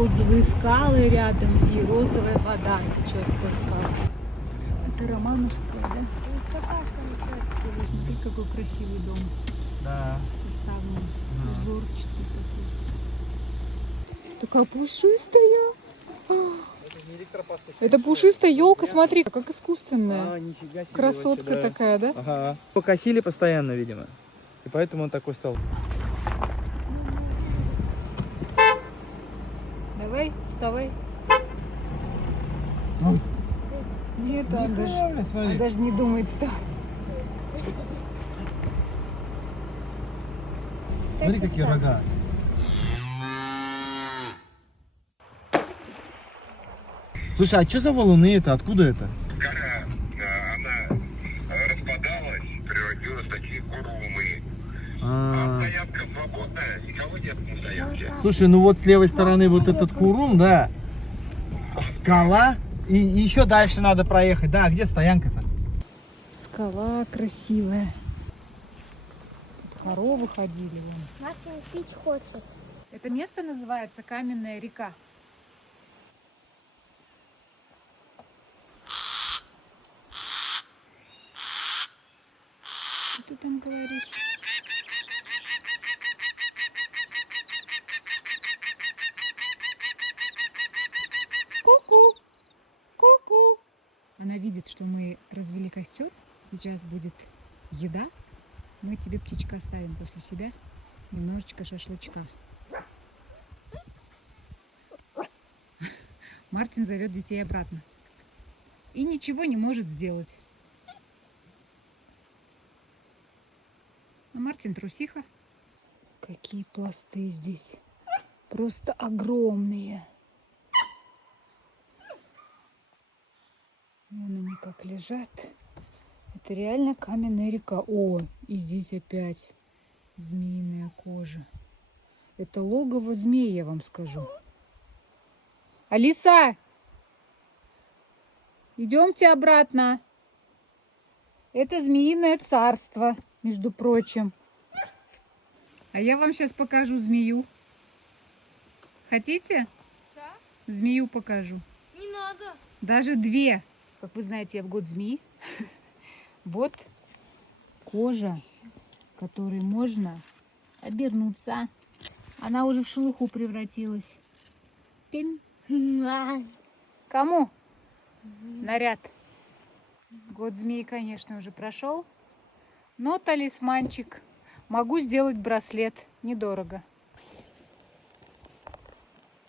розовые скалы рядом и розовая вода течет со скал. Это Романушка, да? Смотри, какой красивый дом. Да. Составный, узорчатый такой. Такая пушистая. Это пушистая елка, смотри, как искусственная. Нифига себе. Красотка вообще, да. такая, да? Ага. Покосили постоянно, видимо. И поэтому он такой стал. Давай, вставай. Ну. Нет, он Смотри. даже не думает вставать. Смотри, какие рога. Слушай, а что за валуны это? Откуда это? Гора, она распадалась, превратилась в такие курумы. А стоянка свободная, никого нет на стоянке. Слушай, ну вот с левой стороны вот этот курум, да, скала, и еще дальше надо проехать. Да, где стоянка-то? Скала красивая. Тут коровы ходили вон. Настя пить хочет. Это место называется Каменная река. Что ты там говоришь? Ку-ку! Ку-ку! Она видит, что мы развели костер. Сейчас будет еда. Мы тебе, птичка, оставим после себя немножечко шашлычка. Мартин зовет детей обратно. И ничего не может сделать. А Мартин трусиха. Какие пласты здесь. Просто огромные. Вон они как лежат. Это реально каменная река. О, и здесь опять змеиная кожа. Это логово змей, я вам скажу. Алиса! Идемте обратно. Это змеиное царство, между прочим. А я вам сейчас покажу змею. Хотите? Да? Змею покажу. Не надо. Даже две. Как вы знаете, я в год змеи. Вот кожа, которой можно обернуться. Она уже в шелуху превратилась. Пим. Кому? Наряд. Год змеи, конечно, уже прошел. Но талисманчик. Могу сделать браслет. Недорого.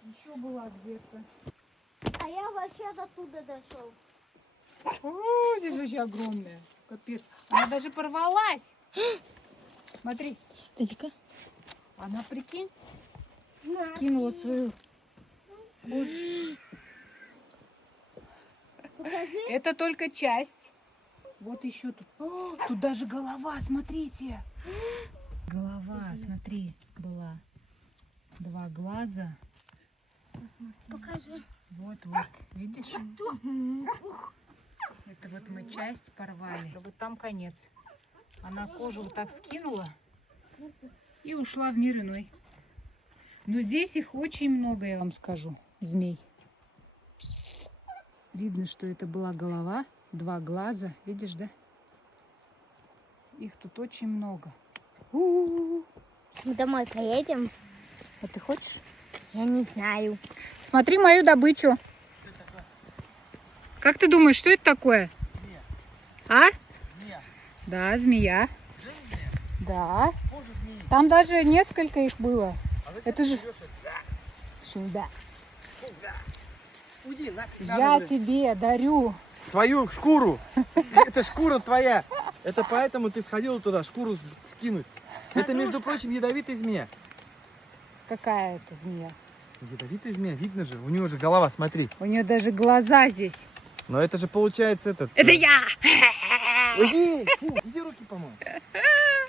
Еще была где-то. А я вообще до туда дошел. О, здесь вообще огромная. Капец. Она даже порвалась. Смотри. Дай-ка. Она, прикинь, скинула свою. Покажи. Это только часть. Вот еще тут. О, тут даже голова, смотрите. Голова, смотри, была. Два глаза. Покажи. Вот, видишь? Это вот мы часть порвали. Вот там конец. Она кожу вот так скинула и ушла в мир иной. Но здесь их очень много, я вам скажу, змей. Видно, что это была голова, два глаза. Видишь, да? Их тут очень много. Мы домой поедем? А ты хочешь? Я не знаю. Смотри мою добычу. Как ты думаешь, что это такое? А? Да, змея. Да. Там даже несколько их было. Это же... Сюда. Уйди, нафиг, Я тебе дарю. свою шкуру. Это шкура твоя. Это поэтому ты сходила туда шкуру скинуть. Это, между прочим, ядовитая змея. Какая это змея? Ядовитая змея, видно же. У него же голова, смотри. У нее даже глаза здесь. Но это же получается этот... Это я! Уйди! Иди руки помой.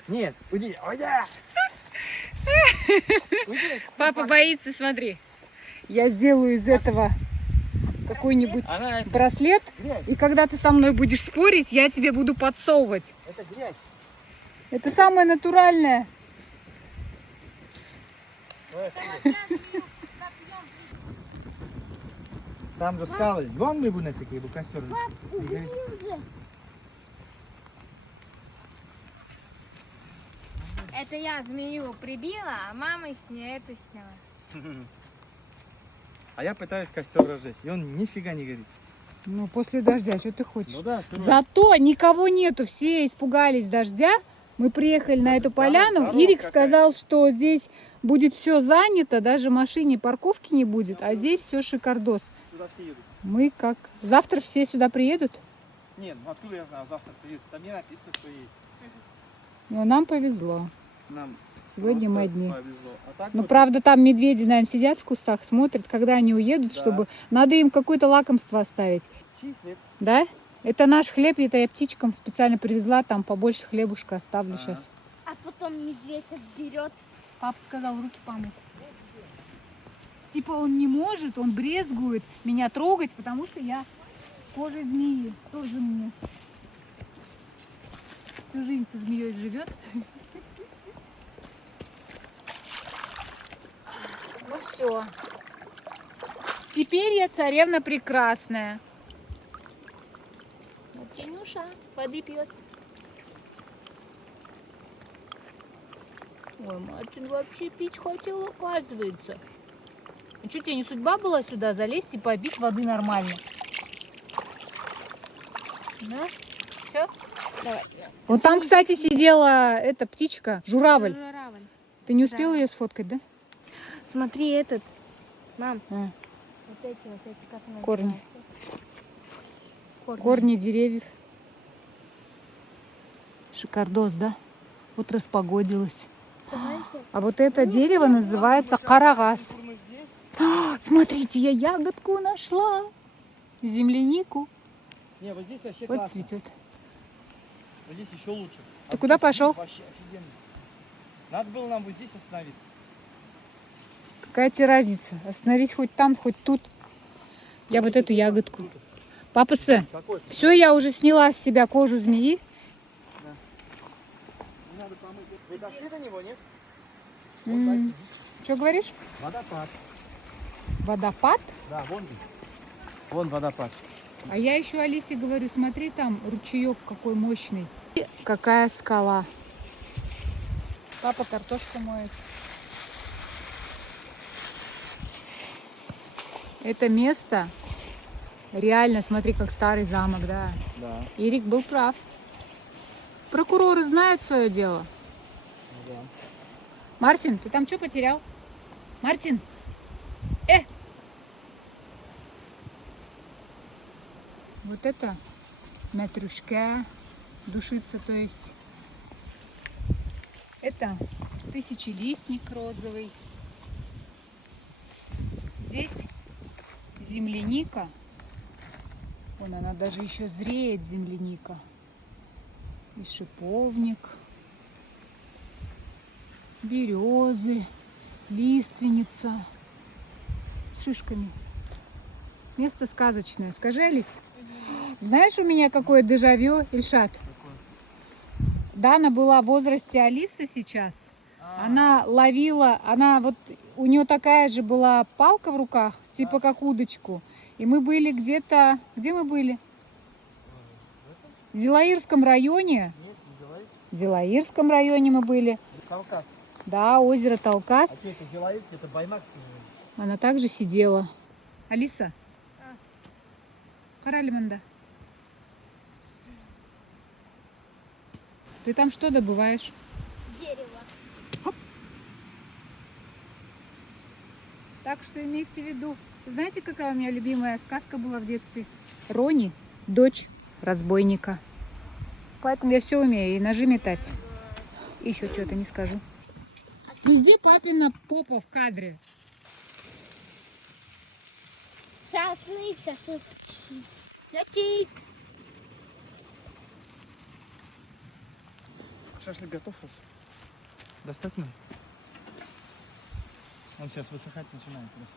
Нет, уйди. Уйди! Уйди. Папа боится, смотри. Я сделаю из этого какой-нибудь Она... браслет. Грязь. И когда ты со мной будешь спорить, я тебе буду подсовывать. Это грязь. Это самое натуральное. Там же скалы. Вон мы будем такие, костер. Убери уже. Это я змею прибила, а мама с ней это сняла. А я пытаюсь костер разжечь, и он нифига не горит. Ну, после дождя, что ты хочешь? Ну да, сырой. Зато никого нету, все испугались дождя. Мы приехали на эту поляну. дорога Ирик какая. сказал, что здесь будет все занято, даже машине парковки не будет, а здесь все шикардос. Сюда все едут. Мы как... Завтра все сюда приедут? Нет, ну откуда я знаю, завтра приедут. Там не написано, что едет. Но нам повезло. Нам Сегодня мы просто одни. повезло. А так Ну, вот правда, там медведи, наверное, сидят в кустах, смотрят, когда они уедут, Да. чтобы... Надо им какое-то лакомство оставить. чей хлеб? Да? Это наш хлеб, это я птичкам специально привезла, там побольше хлебушка оставлю Ага. сейчас. А потом медведь берет. Папа сказал, руки помыть. Типа он не может, он брезгует меня трогать, потому что я кожа змеи. Тоже мне. Всю жизнь со змеей живет. Ну все. Теперь я царевна прекрасная. Тянюша воды пьет. Ой, Мартин вообще пить хотел, оказывается. А что, тебе не судьба была сюда залезть и попить воды нормально? Да? Все? Давай. Вот там, кстати, сидела эта птичка, журавль. Журавль. Ты не успела Да. ее сфоткать, да? Смотри этот. Мам, А, вот эти, как называются? Корни. корни деревьев. Шикардос, да? Вот распогодилось. Знаете, А вот это дерево называется карагас. А, смотрите, я ягодку нашла. Землянику. Не, вот здесь вообще Вот классно. цветет. Вот здесь еще лучше. Ты куда здесь пошел? Вообще офигенно. Надо было нам вот здесь остановиться. Какая тебе разница? Остановись хоть там, хоть тут. Я вот эту ягодку. Папа, Какой? все, я уже сняла с себя кожу змеи. Не надо помыть. Вы дошли до него, нет? Что говоришь? Водопад. Водопад? Да, вон здесь. Вон водопад. А я еще Алисе говорю, смотри, там ручеек какой мощный. И какая скала. Папа картошку моет. Это место реально, смотри, как старый замок, да. Да. Ирик был прав. Прокуроры знают свое дело. Да. Мартин, ты там что потерял? Мартин! Вот это матрюшка, душица, то есть. Это тысячелистник розовый. Здесь земляника. Вон она даже еще зреет, земляника. И шиповник. Березы, лиственница с шишками. Место сказочное. Скажи, Алис, знаешь, у меня какое дежавю, Ильшат? Дана была в возрасте Алисы сейчас. Она ловила, у нее такая же была палка в руках, типа как удочку. И мы были где-то, где мы были? В Зилаирском районе. Нет, не Зилаис. В Зилаирском районе мы были. Кавказ. Да, озеро Талкас. А что это Зилаис? Это Баймакский. Она также сидела. Алиса? Каралиманда. Ты там что добываешь? дерево. Так что имейте в виду. Знаете, какая у меня любимая сказка была в детстве? Рони, дочь разбойника. Поэтому я все умею. И ножи метать. И еще что-то не скажу. Везде папина попа в кадре. Шашлык, шашлык. Летит. Шашлык готов? Достать нам? Он сейчас высыхать начинает просто.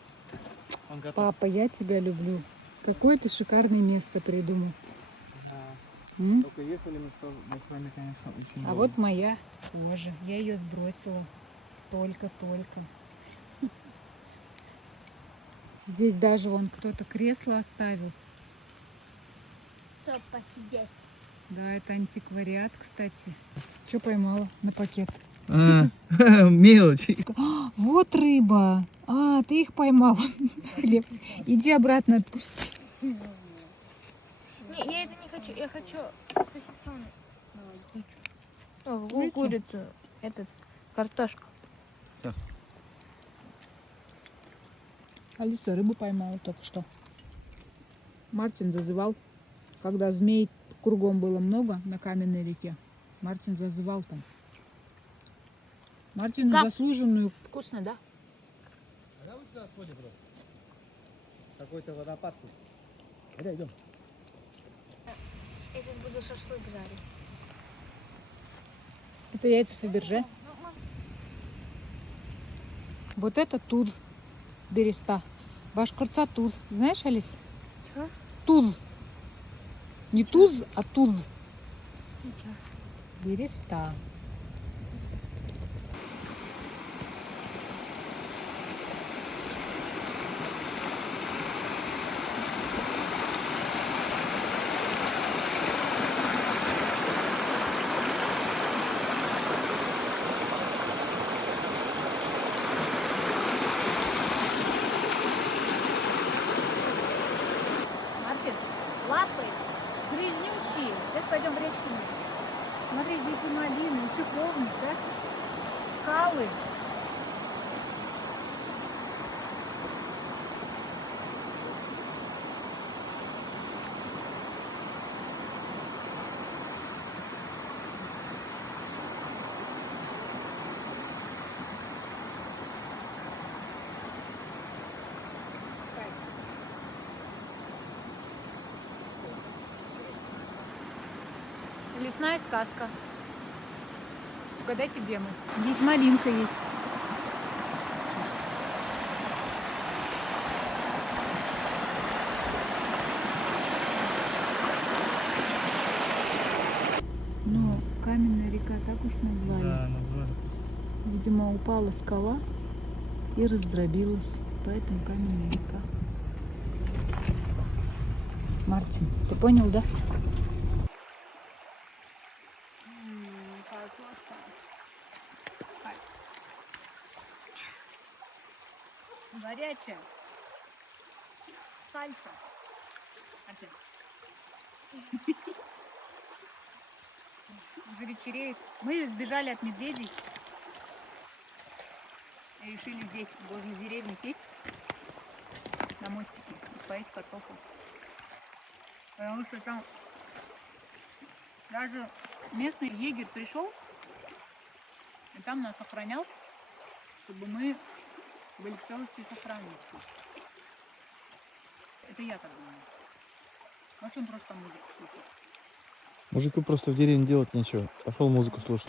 Он готов. Папа, я тебя люблю. Какое ты шикарное место придумал. Да. М? Только ехали мы с вами, конечно, очень А долго. вот моя тоже. Я ее сбросила. Только-только. Здесь даже вон кто-то кресло оставил. Чтоб посидеть. Да, это антиквариат, кстати. Что поймала на пакет? Мелочи. Вот рыба. А, ты их поймал. Глеб, иди обратно отпусти. Не, я это не хочу. Я хочу сосисоны. Курицу? Курицу. Этот, картошку. Алиса рыбу поймала только что. Мартин зазывал, когда змей кругом было много на каменной реке. Мартин зазывал там. Мартину Как? заслуженную. Вкусно, да? А давай сюда сходим просто. Какой-то водопад тут. Давай, идем. Я сейчас буду шашлык жарить. Это яйца Фаберже. Вот это туз. Береста. Башкирца туз. Знаешь, Алис? Чё? Туз. Не туз, а туз. Ничего. Береста. Мартин, лапы грязнющие. Сейчас пойдем в речку. Смотри, здесь и малины, и шиповник, да? Скалы. Лесная сказка. Угадайте, где мы? Здесь малинка есть. Ну, каменная река так уж назвали. назвали просто. Видимо, упала скала и раздробилась. Поэтому каменная река. Мартин, ты понял, да? Горячая. Сальса. Уже вечереет. Мы сбежали от медведей. И решили здесь, возле деревни, сесть на мостике и поесть картофель. Потому что там даже местный егерь пришел и там нас охранял, чтобы мы были в целости и сохранности. Это я так думаю. Может, он просто там музыку слушает. Мужику просто в деревне делать нечего. Пошел музыку слушать.